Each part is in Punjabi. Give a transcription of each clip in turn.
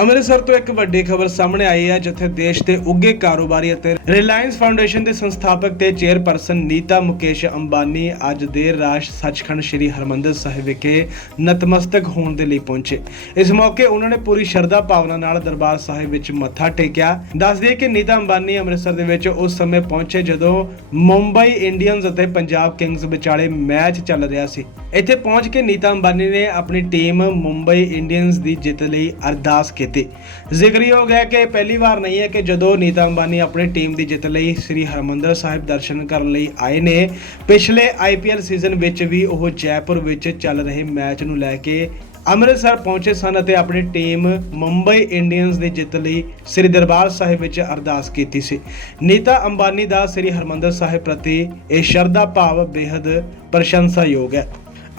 ਅੰਮ੍ਰਿਤਸਰ ਤੋਂ ਇੱਕ ਵੱਡੀ ਖਬਰ ਸਾਹਮਣੇ ਆਈ ਹੈ, ਜਿੱਥੇ ਦੇਸ਼ ਦੇ ਉੱਗੇ ਕਾਰੋਬਾਰੀ ਅਤੇ ਰਿਲਾਇੰਸ ਫਾਊਂਡੇਸ਼ਨ ਦੇ ਸੰਸਥਾਪਕ ਤੇ ਚੇਅਰਪਰਸਨ ਨੀਤਾ ਮੁਕੇਸ਼ ਅੰਬਾਨੀ ਅੱਜ ਦੇਰ ਰਾਸ਼ ਸੱਚਖੰਡ ਸ੍ਰੀ ਹਰਮੰਦਰ ਸਾਹਿਬ ਵਿਖੇ ਨਤਮਸਤਕ ਹੋਣ ਦੇ ਲਈ ਪਹੁੰਚੇ। ਇਸ ਮੌਕੇ ਉਹਨਾਂ ਨੇ ਪੂਰੀ ਸ਼ਰਧਾ ਭਾਵਨਾ ਨਾਲ ਦਰਬਾਰ ਸਾਹਿਬ ਵਿੱਚ ਮੱਥਾ ਟੇਕਿਆ। ਦੱਸ ਦਈਏ ਕਿ ਨੀਤਾ ਅੰਬਾਨੀ ਅੰਮ੍ਰਿਤਸਰ ਦੇ ਵਿੱਚ ਉਸ ਸਮੇਂ ਪਹੁੰਚੇ ਜਦੋਂ ਮੁੰਬਈ ਇੰਡੀਅਨਜ਼ ਅਤੇ ਪੰਜਾਬ ਕਿੰਗਜ਼ ਵਿਚਾਲੇ ਮੈਚ ਚੱਲ ਰਿਹਾ ਸੀ। ਇੱਥੇ ਪਹੁੰਚ ਕੇ ਨੀਤਾ ਅੰਬਾਨੀ ਨੇ ਆਪਣੀ ਟੀਮ ਮੁੰਬਈ ਇੰਡੀਅਨਜ਼ ਦੀ ਜਿੱਤ ਲਈ ਅਰਦਾਸ ਕੀਤੀ। ਜ਼ਿਕਰਯੋਗ ਹੈ ਕਿ ਇਹ ਪਹਿਲੀ ਵਾਰ ਨਹੀਂ ਹੈ ਕਿ ਜਦੋਂ ਨੀਤਾ ਅੰਬਾਨੀ ਆਪਣੀ ਟੀਮ ਦੀ ਜਿੱਤ ਲਈ ਸ੍ਰੀ ਹਰਮੰਦਰ ਸਾਹਿਬ ਦਰਸ਼ਨ ਕਰਨ ਲਈ ਆਏ ਨੇ, ਪਿਛਲੇ ਆਈਪੀਐਲ ਸੀਜ਼ਨ ਵਿੱਚ ਵੀ ਉਹ ਜੈਪੁਰ ਵਿੱਚ ਚੱਲ ਰਹੇ ਮੈਚ ਨੂੰ ਲੈ ਕੇ ਅੰਮ੍ਰਿਤਸਰ ਪਹੁੰਚੇ ਸਨ ਅਤੇ ਆਪਣੀ ਟੀਮ ਮੁੰਬਈ ਇੰਡੀਅਨਜ਼ ਦੀ ਜਿੱਤ ਲਈ ਸ੍ਰੀ ਦਰਬਾਰ ਸਾਹਿਬ ਵਿੱਚ ਅਰਦਾਸ ਕੀਤੀ ਸੀ। ਨੀਤਾ ਅੰਬਾਨੀ ਦਾ ਸ੍ਰੀ ਹਰਮੰਦਰ ਸਾਹਿਬ ਪ੍ਰਤੀ ਇਹ ਸ਼ਰਧਾ ਭਾਵ ਬੇहद ਪ੍ਰਸ਼ੰਸਾਯੋਗ ਹੈ।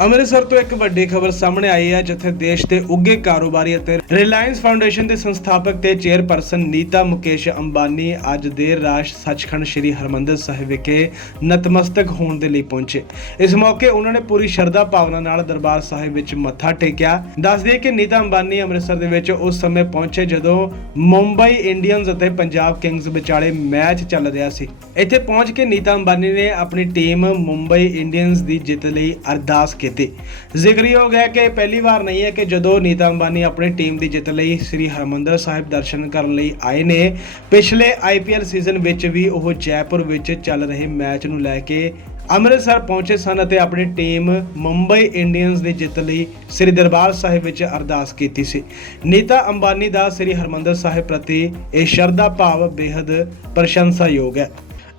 ਅੰਮ੍ਰਿਤਸਰ ਤੋਂ ਇੱਕ ਵੱਡੀ ਖਬਰ ਸਾਹਮਣੇ ਆਈ ਹੈ, ਜਿੱਥੇ ਦੇਸ਼ ਦੇ ਉੱਗੇ ਕਾਰੋਬਾਰੀ ਅਤੇ ਰਿਲਾਇੰਸ ਫਾਊਂਡੇਸ਼ਨ ਦੇ ਸੰਸਥਾਪਕ ਤੇ ਚੇਅਰਪਰਸਨ ਨੀਤਾ ਮੁਕੇਸ਼ ਅੰਬਾਨੀ ਅੱਜ ਦੇਰ ਰਾਤ ਸੱਚਖੰਡ ਸ੍ਰੀ ਹਰਮੰਦਰ ਸਾਹਿਬ ਵਿਖੇ ਨਤਮਸਤਕ ਹੋਣ ਦੇ ਲਈ ਪਹੁੰਚੇ। ਇਸ ਮੌਕੇ ਉਹਨਾਂ ਨੇ ਪੂਰੀ ਸ਼ਰਧਾ ਭਾਵਨਾ ਨਾਲ ਦਰਬਾਰ ਸਾਹਿਬ ਵਿੱਚ ਮੱਥਾ ਟੇਕਿਆ। ਦੱਸ ਦਈਏ ਕਿ ਨੀਤਾ ਅੰਬਾਨੀ ਅੰਮ੍ਰਿਤਸਰ ਦੇ ਵਿੱਚ ਉਸ ਸਮੇਂ ਪਹੁੰਚੇ ਜਦੋਂ ਮੁੰਬਈ ਇੰਡੀਅਨਜ਼ ਅਤੇ ਪੰਜਾਬ ਕਿੰਗਜ਼ ਵਿਚਾਲੇ ਮੈਚ ਚੱਲ ਰਿਹਾ ਸੀ। ਇੱਥੇ ਪਹੁੰਚ ਕੇ ਨੀਤਾ ਅੰਬਾਨੀ ਨੇ ਆਪਣੀ ਟੀਮ ਮੁੰਬਈ ਇੰਡੀਅਨਸ ਦੀ ਜਿੱਤ ਲਈ ਅਰਦਾਸ ਕੀਤੀ। ਜ਼ਿਕਰਯੋਗ ਹੈ ਕਿ ਪਹਿਲੀ ਵਾਰ ਨਹੀਂ ਹੈ ਕਿ ਜਦੋਂ ਨੀਤਾ ਅੰਬਾਨੀ ਆਪਣੀ ਟੀਮ ਦੀ ਜਿੱਤ ਲਈ ਸ੍ਰੀ ਹਰਮੰਦਰ ਸਾਹਿਬ ਦਰਸ਼ਨ ਕਰਨ ਲਈ ਆਏ ਨੇ, ਪਿਛਲੇ ਆਈਪੀਐਲ ਸੀਜ਼ਨ ਵਿੱਚ ਵੀ ਉਹ ਜੈਪੁਰ ਵਿੱਚ ਚੱਲ ਰਹੇ ਮੈਚ ਨੂੰ ਲੈ ਕੇ ਅੰਮ੍ਰਿਤਸਰ ਪਹੁੰਚੇ ਸਨ ਅਤੇ ਆਪਣੀ ਟੀਮ ਮੁੰਬਈ ਇੰਡੀਅਨਜ਼ ਦੀ ਜਿੱਤ ਲਈ ਸ੍ਰੀ ਦਰਬਾਰ ਸਾਹਿਬ ਵਿੱਚ ਅਰਦਾਸ ਕੀਤੀ ਸੀ। ਨੀਤਾ ਅੰਬਾਨੀ ਦਾ ਸ੍ਰੀ ਹਰਮੰਦਰ ਸਾਹਿਬ ਪ੍ਰਤੀ ਇਹ ਸ਼ਰਧਾ ਭਾਵ ਬੇहद ਪ੍ਰਸ਼ੰਸਾਯੋਗ ਹੈ।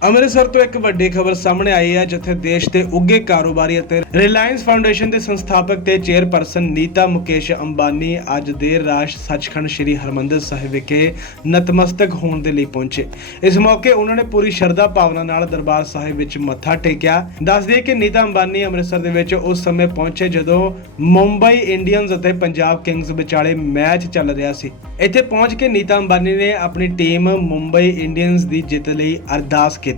ਅੰਮ੍ਰਿਤਸਰ ਤੋਂ ਇੱਕ ਵੱਡੀ ਖਬਰ ਸਾਹਮਣੇ ਆਈ ਹੈ, ਜਿੱਥੇ ਦੇਸ਼ ਦੇ ਉੱਗੇ ਕਾਰੋਬਾਰੀ ਅਤੇ ਰਿਲਾਇੰਸ ਫਾਊਂਡੇਸ਼ਨ ਦੇ ਸੰਸਥਾਪਕ ਤੇ ਚੇਅਰਪਰਸਨ ਨੀਤਾ ਮੁਕੇਸ਼ ਅੰਬਾਨੀ ਅੱਜ ਦੇਰ ਰਾਤ ਸੱਚਖੰਡ ਸ੍ਰੀ ਹਰਮੰਦਰ ਸਾਹਿਬ ਵਿਖੇ ਨਤਮਸਤਕ ਹੋਣ ਦੇ ਲਈ ਪਹੁੰਚੇ। ਇਸ ਮੌਕੇ ਉਹਨਾਂ ਨੇ ਪੂਰੀ ਸ਼ਰਧਾ ਭਾਵਨਾ ਨਾਲ ਦਰਬਾਰ ਸਾਹਿਬ ਵਿੱਚ ਮੱਥਾ ਟੇਕਿਆ। ਦੱਸ ਦਈਏ ਕਿ ਨੀਤਾ ਅੰਬਾਨੀ ਅੰਮ੍ਰਿਤਸਰ ਦੇ ਵਿੱਚ ਉਸ ਸਮੇਂ ਪਹੁੰਚੇ ਜਦੋਂ ਮੁੰਬਈ ਇੰਡੀਅਨਜ਼ ਅਤੇ ਪੰਜਾਬ ਕਿੰਗਜ਼ ਵਿਚਾਲੇ ਮੈਚ ਚੱਲ ਰਿਹਾ ਸੀ। ਇੱਥੇ ਪਹੁੰਚ ਕੇ ਨੀਤਾ ਅੰਬਾਨੀ ਨੇ ਆਪਣੀ ਟੀਮ ਮੁੰਬਈ ਇੰਡੀਅਨਜ਼ ਦੀ ਜਿੱਤ ਲਈ ਅਰਦਾਸ ਕੀਤੀ।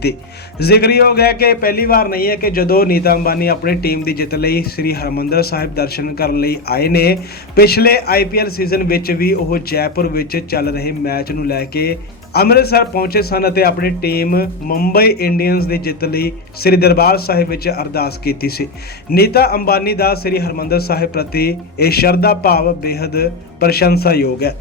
ਜ਼ਿਕਰਯੋਗ ਹੈ ਕਿ ਪਹਿਲੀ ਵਾਰ ਨਹੀਂ ਹੈ ਕਿ ਜਦੋਂ ਨੀਤਾ ਅੰਬਾਨੀ ਆਪਣੀ ਟੀਮ ਦੀ ਜਿੱਤ ਲਈ ਸ੍ਰੀ ਹਰਮੰਦਰ ਸਾਹਿਬ ਦਰਸ਼ਨ ਕਰਨ ਲਈ ਆਏ ਨੇ, ਪਿਛਲੇ ਆਈਪੀਐਲ ਸੀਜ਼ਨ ਵਿੱਚ ਵੀ ਉਹ ਜੈਪੁਰ ਵਿੱਚ ਚੱਲ ਰਹੇ ਮੈਚ ਨੂੰ ਲੈ ਕੇ ਅੰਮ੍ਰਿਤਸਰ ਪਹੁੰਚੇ ਸਨ ਅਤੇ ਆਪਣੀ ਟੀਮ ਮੁੰਬਈ ਇੰਡੀਅਨਜ਼ ਦੀ ਜਿੱਤ ਲਈ ਸ੍ਰੀ ਦਰਬਾਰ ਸਾਹਿਬ ਵਿੱਚ ਅਰਦਾਸ ਕੀਤੀ ਸੀ। ਨੀਤਾ ਅੰਬਾਨੀ ਦਾ ਸ੍ਰੀ ਹਰਮੰਦਰ ਸਾਹਿਬ ਪ੍ਰਤੀ ਇਹ ਸ਼ਰਧਾ ਭਾਵ ਬੇहद ਪ੍ਰਸ਼ੰਸਾਯੋਗ ਹੈ।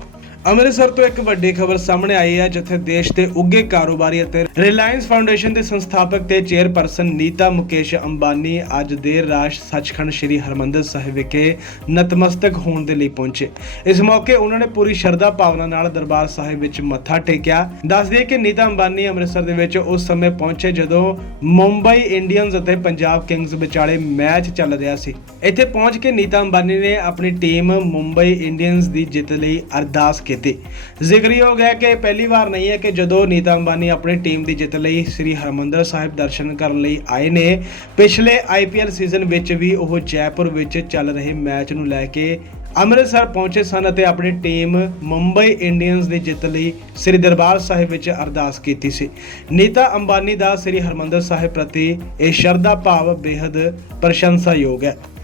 ਅੰਮ੍ਰਿਤਸਰ ਤੋਂ ਇੱਕ ਵੱਡੀ ਖਬਰ ਸਾਹਮਣੇ ਆਈ ਹੈ, ਜਿੱਥੇ ਦੇਸ਼ ਦੇ ਉੱਗੇ ਕਾਰੋਬਾਰੀ ਅਤੇ ਰਿਲਾਇੰਸ ਫਾਊਂਡੇਸ਼ਨ ਦੇ ਸੰਸਥਾਪਕ ਤੇ ਚੇਅਰਪਰਸਨ ਨੀਤਾ ਮੁਕੇਸ਼ ਅੰਬਾਨੀ ਅੱਜ ਦੇਰ ਰਾਸ਼ ਸੱਚਖੰਡ ਸ੍ਰੀ ਹਰਮੰਦਰ ਸਾਹਿਬ ਵਿਖੇ ਨਤਮਸਤਕ ਹੋਣ ਦੇ ਲਈ ਪਹੁੰਚੇ। ਇਸ ਮੌਕੇ ਉਹਨਾਂ ਨੇ ਪੂਰੀ ਸ਼ਰਧਾ ਭਾਵਨਾ ਨਾਲ ਦਰਬਾਰ ਸਾਹਿਬ ਵਿੱਚ ਮੱਥਾ ਟੇਕਿਆ। ਦੱਸ ਦਈਏ ਕਿ ਨੀਤਾ ਅੰਬਾਨੀ ਅੰਮ੍ਰਿਤਸਰ ਦੇ ਵਿੱਚ ਉਸ ਸਮੇਂ ਪਹੁੰਚੇ ਜਦੋਂ ਮੁੰਬਈ ਇੰਡੀਅਨਜ਼ ਅਤੇ ਪੰਜਾਬ ਕਿੰਗਜ਼ ਵਿਚਾਲੇ ਮੈਚ ਚੱਲ ਰਿਹਾ ਸੀ। ਇੱਥੇ ਪਹੁੰਚ ਕੇ ਨੀਤਾ ਅੰਬਾਨੀ ਨੇ ਆਪਣੀ ਟੀਮ ਮੁੰਬਈ ਇੰਡੀਅਨਜ਼ ਦੀ ਜਿੱਤ ਲਈ ਅਰਦਾਸ ਕੀਤੀ। ਜ਼ਿਕਰਯੋਗ ਹੈ ਕਿ ਪਹਿਲੀ ਵਾਰ ਨਹੀਂ ਹੈ ਕਿ ਜਦੋਂ ਨੀਤਾ ਅੰਬਾਨੀ ਆਪਣੀ ਟੀਮ ਦੀ ਜਿੱਤ ਲਈ ਸ੍ਰੀ ਹਰਮੰਦਰ ਸਾਹਿਬ ਦਰਸ਼ਨ ਕਰਨ ਲਈ ਆਏ ਨੇ, ਪਿਛਲੇ ਆਈਪੀਐਲ ਸੀਜ਼ਨ ਵਿੱਚ ਵੀ ਉਹ ਜੈਪੁਰ ਵਿੱਚ ਚੱਲ ਰਹੇ ਮੈਚ ਨੂੰ ਲੈ ਕੇ ਅੰਮ੍ਰਿਤਸਰ ਪਹੁੰਚੇ ਸਨ ਅਤੇ ਆਪਣੀ ਟੀਮ ਮੁੰਬਈ ਇੰਡੀਅਨਜ਼ ਦੀ ਜਿੱਤ ਲਈ ਸ੍ਰੀ ਦਰਬਾਰ ਸਾਹਿਬ ਵਿੱਚ ਅਰਦਾਸ ਕੀਤੀ ਸੀ। ਨੀਤਾ ਅੰਬਾਨੀ ਦਾ ਸ੍ਰੀ ਹਰਮੰਦਰ ਸਾਹਿਬ ਪ੍ਰਤੀ ਇਹ ਸ਼ਰਧਾ ਭਾਵ ਬੇहद ਪ੍ਰਸ਼ੰਸਾਯੋਗ ਹੈ।